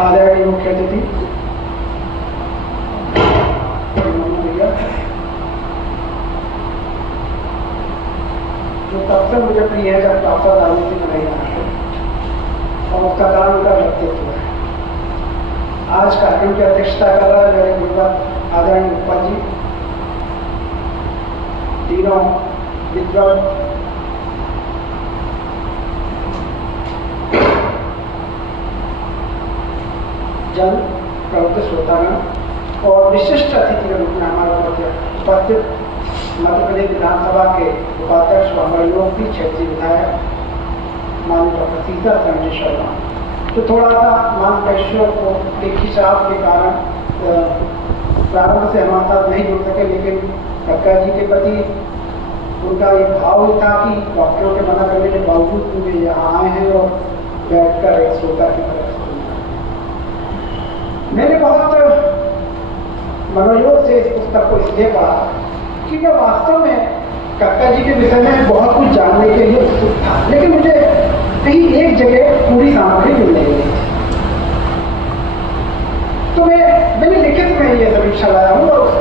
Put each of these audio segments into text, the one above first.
आदरणीय मुख्य अतिथि भैया, जो तब से मुझे प्रिय है जब डॉक्टर राजनीति में नहीं आते, और उसका कारण उनका व्यक्तित्व है। आज कार्यक्रम की अध्यक्षता कर रहा है मेरे गुरुवर आदरणीय उत्पल जी, तीनों विद्वान जन प्रबुद्ध श्रोतागण और विशिष्ट अतिथि के रूप में हमारे उपस्थित मध्य प्रदेश विधानसभा के उपाध्यक्ष व हमारे लोकप्रिय क्षेत्रीय विधायक माननीय डॉक्टर सीतारमण जी शर्मा, तो थोड़ा सा मांसपेशियों को एक हिसाब के कारण प्रारंभ से हमारे साथ नहीं जुड़ सके, लेकिन कक्का जी के प्रति उनका ये भाव था कि डॉक्टरों के मना करने के बावजूद वे यहाँ आए हैं और बैठकर एक श्रोता की तरफ से मैंने बहुत मनोयोग से इस पुस्तक को इसलिए पढ़ा कि मैं वास्तव में कक्का जी के विषय में बहुत कुछ जानने के लिए उत्सुक था, लेकिन मुझे कहीं एक जगह पूरी सामग्री मिल नहीं रही थी। तो मैंने लिखित में ये समीक्षा लाया हूँ और उस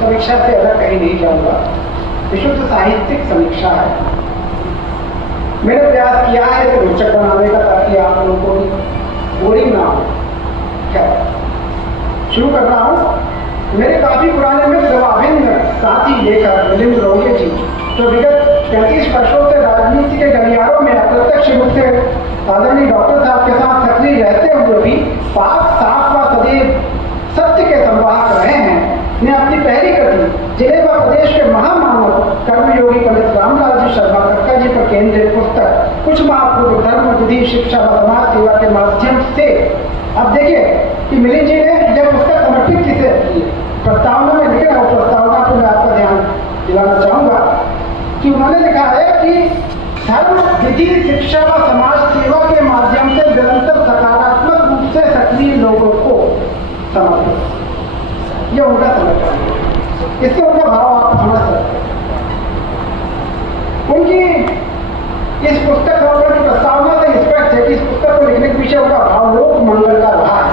समीक्षा से अलग कहीं नहीं जाऊँगा। विशुद्ध साहित्यिक समीक्षा है। मैंने प्रयास किया है इसे रोचक बनाने का, ताकि आप लोगों को भी बोरिंग ना हो। क्या शुरू कर रहा हूँ। मेरे काफी पुराने मित्र अभिन्न साथी लेखक मिलिंद रोहिया जी, जो विगत 35 वर्षों से राजनीति के गलियारों में अप्रत्यक्ष रूप से आदरणीय डॉक्टर साहब के साथ सक्रिय रहते हुए भी पाक साफ व सदैव सत्य के संवाहक रहे हैं, ने अपनी पहली कृति जिले व प्रदेश के महामानव कर्मयोगी पंडित रामलाल जी शर्मा कक्का जी पर केंद्रित पुस्तक कुछ महापूर्व धर्म विधि शिक्षा व समाज सेवा के माध्यम से, अब देखिए कि मिलिंद जी ने यह पुस्तक समर्पित किसे की है। प्रस्तावना में लिखा है, प्रस्तावना को मैं आपका ध्यान दिलाना चाहूंगा कि उन्होंने लिखा है कि धर्म विधि शिक्षा व समाज सेवा के माध्यम से निरंतर सकारात्मक रूप से सक्रिय लोगों को समर्पित। यह उनका समर्पण है। इससे उनका भाव आप समझ सकते हैं। उनकी इस पुस्तक समर्पण की प्रस्तावना से स्पष्ट है कि इस पुस्तक को लिखने के पीछे उनका भाव लोक मंगल का रहा है,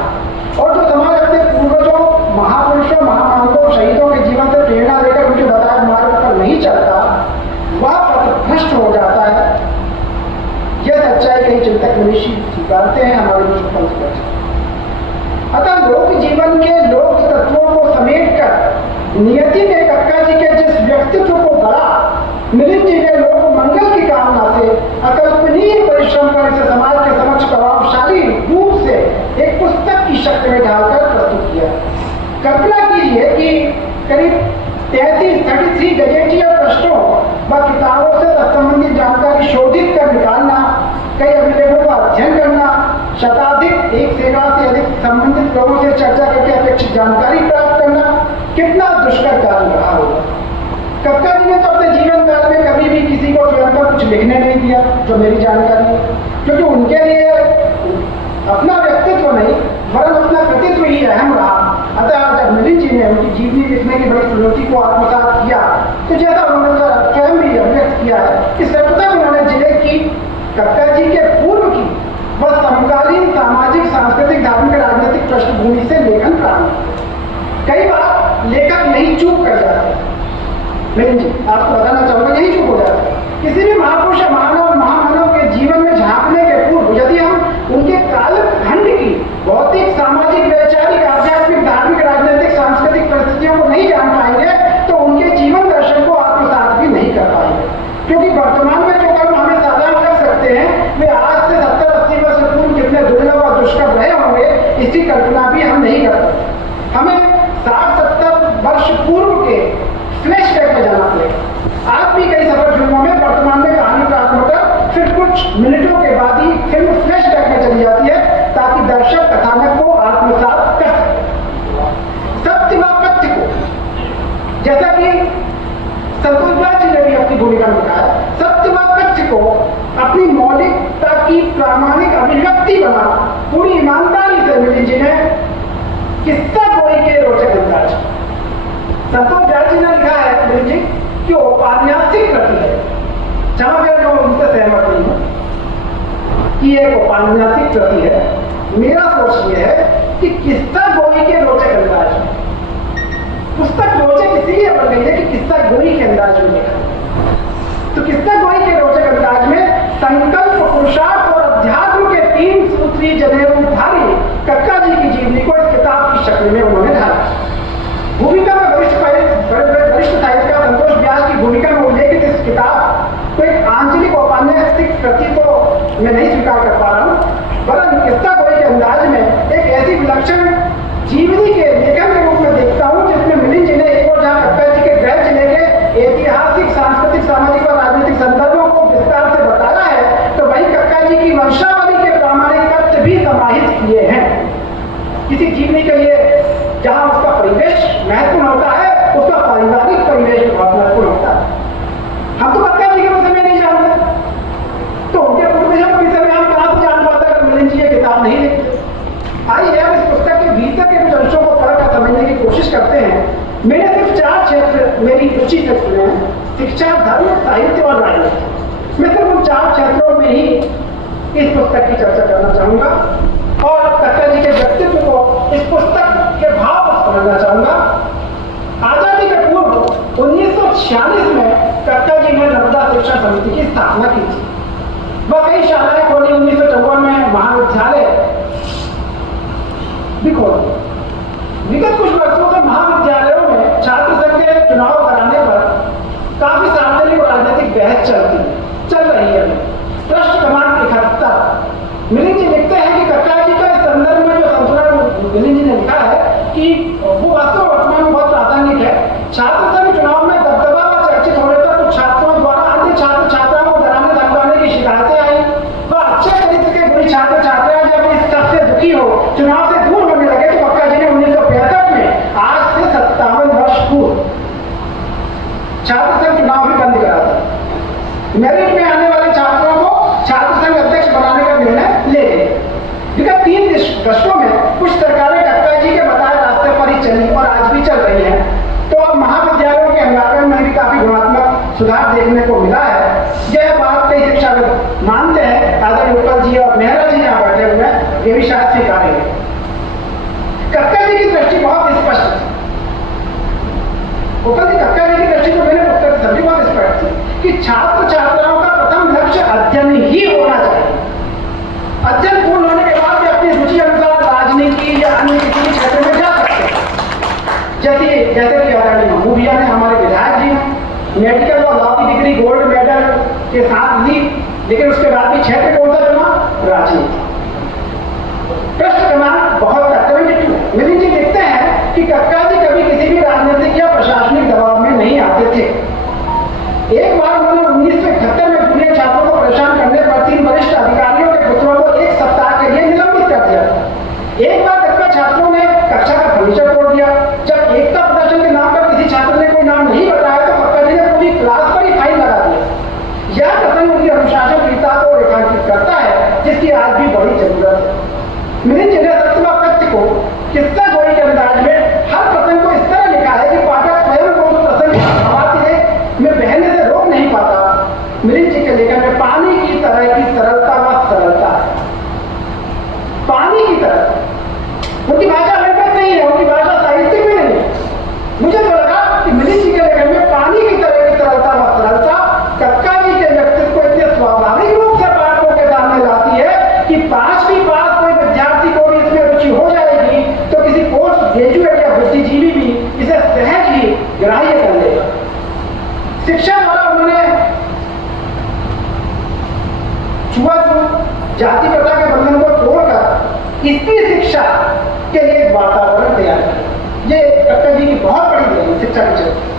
और जो समाज अपने पूर्वजों, महापुरुषों, महामानवों, शहीदों के जीवन से प्रेरणा लेकर उनके बताए मार्ग पर नहीं चलता, वह पथभ्रष्ट हो जाता है। यह सच्चाई कई चिंतक मनीषी स्वीकारते हैं, हमारे कुछ। अतः लोक जीवन के लोक तत्वों को समेटकर नियति ने कक्का जी के जिस व्यक्तित्व को गढ़ा, मिलिंद जी ने लोक मंगल की कामना से अकल्पनीय परिश्रम कर इसे समाज के समक्ष प्रभावशाली रूप से एक पुस्तक की शक्ल में ढालकर प्रस्तुत किया। कल्पना कीजिए कि करीब 33 गजेटियर प्रश्नों व किताबों से तत्संबंधी जानकारी शोधित कर निकालना, कई अभिलेखों का अध्ययन करना, शताधिक एक से अधिक संबंधित लोगों से चर्चा करके अपेक्षित जानकारी प्राप्त करना कितना दुष्कर कार्य रहा होगा। कक्का जी ने तो अपने जीवन काल में कभी भी किसी को स्वयं का कुछ लिखने नहीं दिया, जो मेरी जानकारी है, क्योंकि उनके लिए अपना व्यक्तित्व नहीं वरन अपना कृतित्व ही अहम रहा। अतः जब मिलिंद जी ने उनकी जीवनी लिखने की बड़ी चुनौती को आत्मसात किया, तो जैसा उन्होंने स्वयं भी अभिव्यक्त किया है कि सर्वप्रथम उन्होंने जिले की कक्का जी के पूर्व की वह समकालीन सामाजिक, सांस्कृतिक, धार्मिक, राजनीतिक पृष्ठभूमि से लेखन प्रारंभ किया। कई बार लेखक यही चूक कर जाते हैं। मिलिंद जी, आपको बताना चाहूंगा, यही चूक हो जाता है। किसी भी महापुरुष, महामानव के जीवन में झांकने के पूर्व यदि हम उनके कालखंड की भौतिक, सामाजिक, वैचारिक, आध्यात्मिक, धार्मिक, राजनीतिक, सांस्कृतिक परिस्थितियों को नहीं जान पाएंगे, तो उनके जीवन दर्शन को आत्मसात भी नहीं कर पाएंगे। क्योंकि वर्तमान में जो कर्म हमें साधारण लग सकते हैं, वे आज से 70-80 वर्ष पूर्व कितने दुर्लभ और दुष्कर रहे होंगे, इसकी कल्पना भी हम नहीं कर सकते। हमें 60-70 वर्ष पूर्व के फ्लैशबैक में जाना पड़ेगा। आज भी कई सफल फिल्मों में वर्तमान में कहानी प्रारंभ होकर फिर कुछ मिनटों के बाद ही फिल्म फ्लैशबैक में चली जाती है, ताकि दर्शक कथानक को आत्मसात कर सके। सत्य व तथ्य को, जैसा कि संतोष व्यास जी ने भी अपनी भूमिका में कहा है, सत्य व तथ्य को अपनी मौलिकता की प्रामाणिक अभिव्यक्ति बना पूरी ईमानदारी से मिलिंद जी ने किस्सा गोई के रोचक अंदाज। संतोष व्यास जी ने लिखा है मिलिंद जी कि औपन्यासिक कृति है, जहां मैं जो उनसे सहमत नहीं हूं कि एक औपन्यासिक कृति है, मेरा सोच ये है कि किस्सा गोई के रोचक अंदाज में, पुस्तक रोचक इसलिए बन गई है कि किस्सा गोई के अंदाज में लिखा। तो किस्सा गोई के रोचक अंदाज में संकल्प, पुरुषार्थ और अध्यात्म के 3 सूत्री जनेऊधारी कक्का जी की जीवनी को इस किताब की शक्ल में उन्होंने ढाला। भूमिका में वरिष्ठ साहित्यकार संतोष व्यास की भूमिका में उल्लेखित इस किताब को एक आंचलिक औपन्यासिक कृति तो मैं नहीं स्वीकार कर पा रहा हूँ, वरन किस्सा गोई के अंदाज में एक ऐसी विलक्षण जीवनी के लेखन के रूप में देखता हूँ जिसमें मिलिंद जी ने एक और जहाँ कक्का जी के गृह जिले के ऐतिहासिक, सांस्कृतिक, सामाजिक और राजनीतिक संदर्भों को विस्तार से बताया है, तो वही कक्का जी की वंशावली के प्रामाणिक तथ्य भी समाहित किए हैं। किसी जीवनी के लिए जहाँ उसका परिवेश महत्वपूर्ण होता है, उसका पारिवारिक परिवेश बहुत महत्वपूर्ण होता है। हम तो कक्का जी के विषय में नहीं जानते, तो उनके पूर्वजों के विषय में हम कहाँ से जान पाते अगर मिलिंद जी ये किताब नहीं लिखते। आइए हम इस पुस्तक के भीतर के कुछ अंशों को पढ़कर समझने की कोशिश करते हैं। मैंने सिर्फ 4 क्षेत्र मेरी रुचि से चुने हैं: शिक्षा, धर्म, साहित्य और राजनीति। मैं सिर्फ उन 4 क्षेत्रों में ही इस पुस्तक की चर्चा करना चाहूंगा और कक्का जी के व्यक्तित्व को इस पुस्तक के भाव को समझना चाहूंगा। आजादी के पूर्व 1946 में कक्का जी ने नर्मदा शिक्षा समिति की स्थापना की थी। वह कई शालाएं खोली, 1954 में महाविद्यालय भी खोले। विगत कुछ वर्षों से महाविद्यालयों में छात्र संघ के चुनाव कराने पर काफी सार्वजनिक और राजनीतिक बहस चल रही है। ट्रस्ट क्रमांक 71 मिलिंद जी लिखते हैं कि कक्का जी का इस संदर्भ में जो संशोधन मिलिंद जी ने लिखा है कि वो वास्तव वर्तमान में बहुत प्रासंगिक है। छात्र संघ चुनाव में दबदबा व चर्चित होने पर कुछ छात्रों द्वारा अन्य छात्र छात्राओं को डराने धमकाने की शिकायतें आई। वह अच्छे चरित्र के बुरी छात्र छात्राएं जब इस सब से दुखी हो चुनाव से दूर होने लगे, तो कक्का जी ने 1965 में, आज से 57 वर्ष पूर्व, छात्र संघ चुनाव भी बंद करा था। मेरिट में आने वाले छात्रों को छात्र संघ अध्यक्ष बनाने का निर्णय ले गए। विगत 3 दशकों में कुछ सरकारें कक्का जी के बताए रास्ते पर ही चली और आज भी चल रही हैं। तो अब महाविद्यालयों के अंगारण में भी काफी गुणात्मक सुधार देखने को मिला है। यह बात कई शिक्षाविद मानते हैं। आदरणीय उत्पल जी और मेहरा जी यहाँ बैठे हुए हैं, ये भी शायद स्वीकारेंगे। कक्का जी की दृष्टि बहुत स्पष्ट थी। उत्पल जी, कक्का जी की दृष्टि तो मेरे पुस्तक सभी बहुत स्पष्ट थी कि छात्र छात्राओं का प्रथम लक्ष्य अध्ययन ही होना चाहिए। अध्ययन पूर्ण होने के बाद वे अपनी रुचि अनुसार राजनीति या अन्य किसी भी क्षेत्र में जा सकते हैं। जैसे कि आदरणीय महमूद भैया ने, हमारे विधायक जी ने मेडिकल और लॉ की डिग्री गोल्ड मेडल के साथ ली, लेकिन उसके बाद भी क्षेत्र कौन सा चुना? राजनीति। प्रश्न क्रमांक बहुत 72 मिलिंद जी लिखते हैं कि कक्का जी कभी किसी भी राजनीतिक या प्रशासनिक दबाव में नहीं आते थे। एक बार उन्होंने 1971 में जूनियर छात्रों को परेशान करने पर 3 वरिष्ठ अधिकारियों के पुत्रों को 1 सप्ताह के लिए निलंबित कर दिया। एक बार कक्का छात्रों ने कक्षा का फर्नीचर तोड़ दिया। जब एकता प्रदर्शन के नाम पर किसी छात्र ने कोई नाम नहीं बताया तो कक्का जी ने पूरी क्लास पर ही फाइन लगा दिया। यह प्रसंग उनकी अनुशासनहीनता को रेखांकित करता है, जिसकी आज भी बड़ी जरूरत है। मिलिंद जी ने सत्य व तथ्य को किस्सा गोई के अंदाज में हर प्रसंग को इस तरह लिखा है कि पाठक स्वयं को उस प्रसंग की भावात्मक में बहने से रोक नहीं पाता। मिलिंद जी के लेखन में पानी की तरह की सरलता व सरलता है। पानी की तरह। उनकी भाषा अलंकृत नहीं है, उनकी भाषा साहित्यिक भी नहीं है। मुझे तो लगा कि मिलिंद जी के लेखन में पानी की तरह की सरलता व सरलता कक्का जी के व्यक्तित्व को इतने स्वाभाविक रूप से पाठकों के सामने लाती है कि 5वीं पास कोई विद्यार्थी को भी इसमें रुचि हो जाएगी तो किसी पोस्ट ग्रेजुएट या बुद्धिजीवी भी इसे सहज ही ग्राह्य कर लेगा। शिक्षा द्वारा उन्होंने छुआछूत, जाति प्रथा के बंधन को तोड़कर स्त्री शिक्षा के लिए एक वातावरण तैयार किया। ये कक्का जी की बहुत बड़ी देन है शिक्षा के क्षेत्र।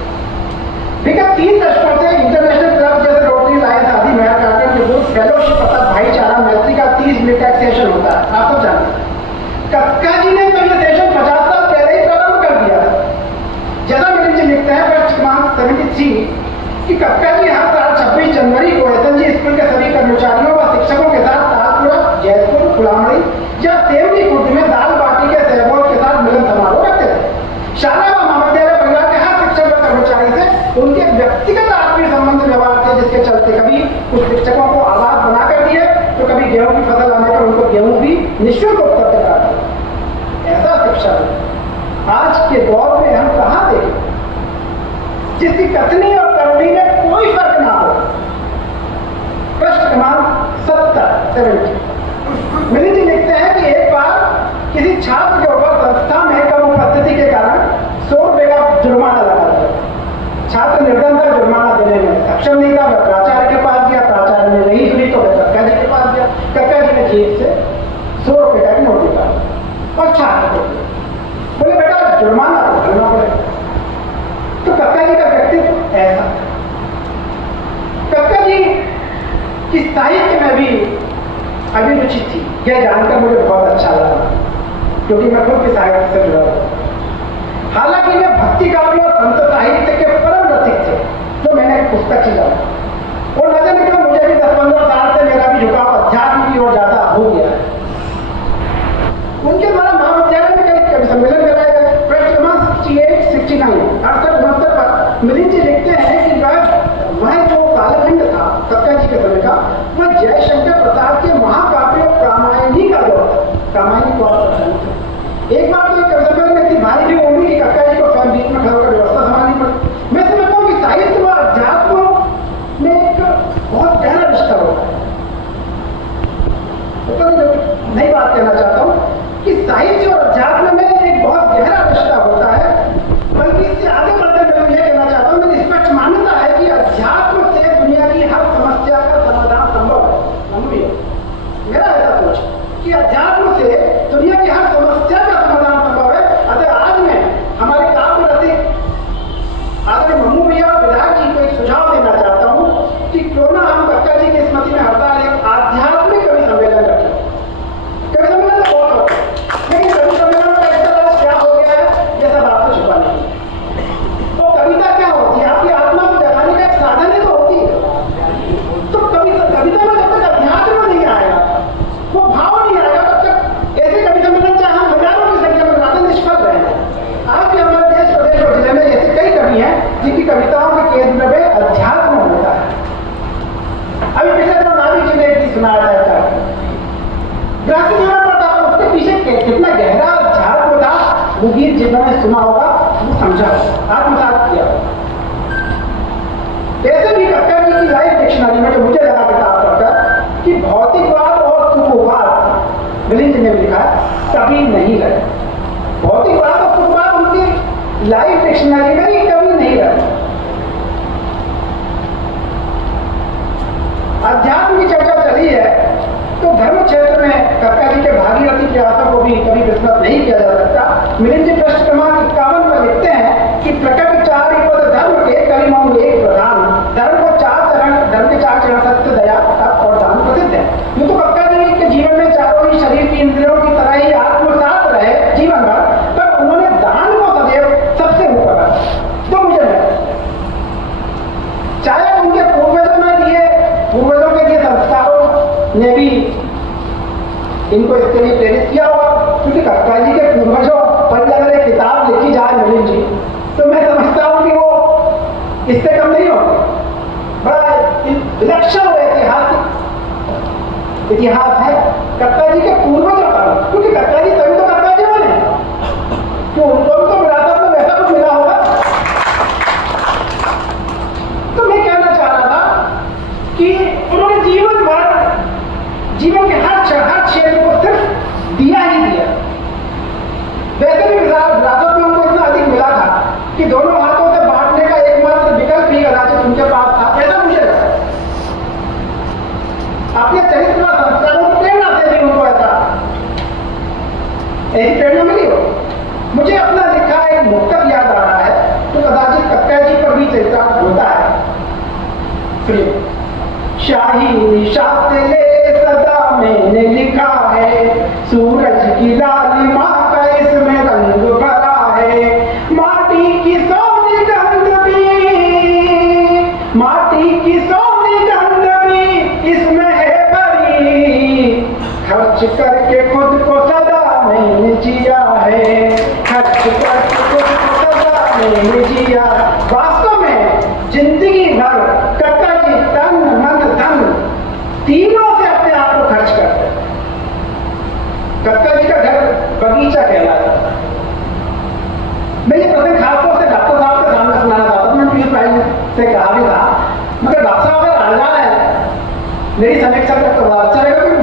विगत 3 दशकों से इंटरनेशनल क्लब जैसे रोटरी लायंस आदि में कार्यक्रम के फेलोशिप अर्थात भाईचारा मैत्री का 30 मिनट का सेशन होता है, आप तो जानते हैं। कक्का जी ने तो ये सेशन 50 साल पहले ही प्रारंभ कर दिया था। जैसा मिलिंद जी लिखते हैं प्रश्न क्रमांक 73 कि कक्का जी हर साल 26 जनवरी को एसएनजी स्कूल के सभी कर्मचारियों व शिक्षकों के साथ ताजपुरा, जयपुर, गुलामड़ी या सेवनी खुर्द में दाल बाटी के सहयोग के साथ मिलन समारोह रखते थे। शाला व महाविद्यालय परिवार के हर शिक्षक व कर्मचारी से उनके व्यक्तिगत आत्मीय संबंध व्यवहार थे, जिसके चलते कभी कुछ शिक्षकों को आवास बना कर दिए तो कभी गेहूं की फसल आने पर उनको गेहूं भी निःशुल्क उपलब्ध कराते। ऐसा शिक्षा आज के दौर में हम कहाँ देखें जिसकी कथनी और करनी में कोई फर्क ना हो। पृष्ठ क्रमांक 70 मिलिंद जी लिखते हैं कि एक बार किसी छात्र के ऊपर संस्था में कम उपस्थिति के कारण 100 रुपए का जुर्माना लगा दिया। छात्र निर्धन था, जुर्माना देने में सक्षम नहीं था। वह प्राचार्य के पास गया, प्राचार्य ने नहीं सुनी तो वह कक्का जी के पास गया। कक्का जी ने जेब से 100 रुपए का नोट निकाला और छात्र को बोले बेटा जुर्माना तो भरना पड़ेगा। तो कक्का जी का व्यक्तित्व ऐसा। कक्का जी की साहित्य में भी अभिरुचि थी, यह जानकर मुझे बहुत अच्छा लगा क्योंकि मैं खुद की साहित्य से जुड़ा हूं। हालांकि वे भक्ति काव्य और संत साहित्य के परम रसिक थे, जो मैंने एक पुस्तक से जाना। और न जाने क्यों मुझे भी 10-15 साल से मेरा भी झुकाव अध्यात्म की ओर ज्यादा हो गया है। उनके द्वारा महाविद्यालय में कई कवि सम्मेलन कराए गए। पृष्ठ क्रमांक 68-69 पर मिलिंद जी लिखते हैं कि वह जो कालखंड था कक्का जी के समय का, वह जयशंकर प्रसाद के महाकाव्य रामायणी का दौर था। रामायणी को एक बार तो कवि सम्मेलन में इतनी भारी भी होगी कि कक्का जी को स्वयं बीच में खड़ा होकर व्यवस्था संभालनी पड़ी। मैं समझता हूँ कि साहित्य व अध्यात्म में एक बहुत गहरा रिश्ता होता है। तो नई बात कहना चाहता हूँ कि साहित्य और अध्यात्म में एक बहुत गहरा रिश्ता होता है। बल्कि इससे आगे बढ़ते मैं यह कहना चाहता हूँ, मेरी स्पष्ट मान्यता है कि अध्यात्म से दुनिया की हर समस्या का समाधान संभव है। मेरा ऐसा सोच कि अध्यात्म से दुनिया की हर समस्या का समाधान संभव है। अतः आज मैं हमारे काव्य रसिक आदरणीय मम्मू भैया विधायक जी को एक सुझाव देना चाहता हूँ कि क्यों ना हम कक्का जी की स्मृति में हर साल एक आध्यात्मिक कवि सम्मेलन रखें। कवि सम्मेलन तो बहुत होते हैं, लेकिन कवि सम्मेलन का इतना क्या हो गया है यह सब आपसे छुपा नहीं। तो कविता क्या होती है? आपकी आत्मा को जगाने का एक साधन ही तो होती है। तो कविता में जब तक अध्यात्म नहीं आएगा, वो भाव नहीं आएगा, तब तक ऐसे कवि सम्मेलन चाहे हम हजारों की संख्या में बनाते निष्फल रहे। आज भी हमारे देश प्रदेश और जिले में ऐसे कई कवि हैं जिनकी कविताओं के केंद्र में अध्यात्म होता है। अभी पिछले दिनों नावी जी ने एक गीत सुनाया था, गृहस्थ जीवन पर था, उसके पीछे कितना गहरा अध्यात्म था वो गीत जिन्होंने सुना होगा वो समझा, आत्मसात किया। ऐसे भी कक्का जी की लाइफ डिक्शनरी में जो मुझे लगा किताब पढ़कर कि भौतिकवाद और सुखवाद मिलिंद ने लिखा कभी नहीं रहे। भौतिकवाद और सुखवाद उनकी लाइफ डिक्शनरी में ही कभी नहीं रहे। अध्यात्म की चर्चा चली है तो धर्म क्षेत्र में कक्का जी के भागीरथी प्रयासों को भी कभी विस्मृत नहीं किया जा सकता। मिलिंद जी पृष्ठ क्रमांक 51 पर लिखते हैं कि प्रकट चारि पद धर्म के कलिमऊ एक प्रधान। धर्म के चार चरण सत्य, दया, तप और दान प्रसिद्ध है। ये तो कक्का जी के जीवन में चारों ही शरीर की इंद्रियों की तरह ही आत्मसात रहे जीवन भर, पर उन्होंने दान को सदैव सबसे ऊपर रखा। तो मुझे चाहे उनके पूर्वजों के लिए संस्कारों ने भी इनको इसके लिए प्रेरित किया होगा, क्योंकि कक्का जी के पूर्वजों पर अगर एक किताब लिखी जाए मिलिंद जी, तो मैं समझता हूँ कि वो इससे कम नहीं होगा। बड़ा विलक्षण ऐतिहासिक इतिहास है कक्का जी के पूर्वजों का, क्योंकि कक्का जी तभी तो कक्का जी बने, तो उनको भी तो विरासत में वैसा कुछ मिला होगा। तो मैं कहना चाह रहा था कि उन्होंने जीवन के हर क्षेत्र को सिर्फ दिया ही दिया। वैसे भी विरासत में उनको इतना अधिक मिला था कि दोनों हाथों से बांटने का एकमात्र विकल्प ही कदाचित उनके पास था, ऐसा मुझे लगा। अपने चरित्र व संस्कारों की प्रेरणा से भी उनको ऐसी प्रेरणा मिली हो। मुझे अपना लिखा एक मुक्तक याद आ रहा है तो कदाचित कक्का जी पर भी चरितार्थ होता है। शाही निशात ले सदा मैंने लिखा है, सूरज की लालिमा का इसमें रंग भरा है। माटी की सौंधी गंध भी इसमें है भरी। खर्च करके खुद को सदा मैंने जिया है, खर्च करके खुद को सदा मैंने जिया। वास्तव में जिंदगी भर कक्का जी तन मन धन तीनों से अपने आप को खर्च करते हैं। कक्कर जी का घर बगीचा कहलाता था। मैं ये प्रसंग खासतौर से डॉक्टर साहब के सामने सुनाना चाहता हूँ। मैंने पीयूष भाई से कहा भी था, मगर डॉक्टर साहब अगर आ जाए मेरी समीक्षा तक तो बड़ा अच्छा रहेगा।